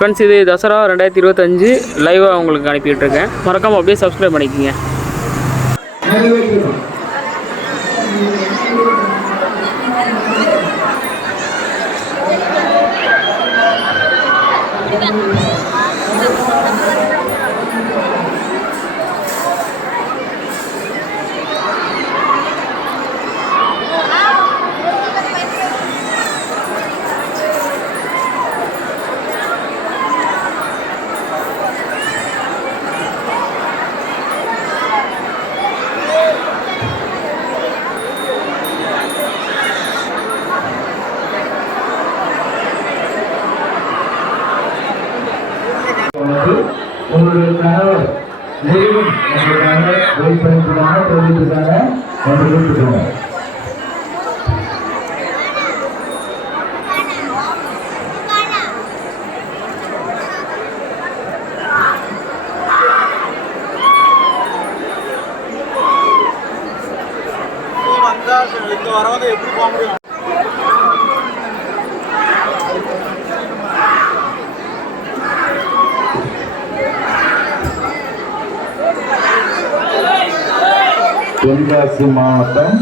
friends இது தசரா ரெண்டாயிரத்தி இருபத்தஞ்சு லைவாக உங்களுக்கு அனுப்பிவிட்ருக்கேன் மறக்காமல் அப்படியே சப்ஸ்கிரைப் பண்ணிக்கோங்க உங்களுடைய கணவர் முருகன் உங்களுக்காக வந்து தென்காசி மாவட்டம்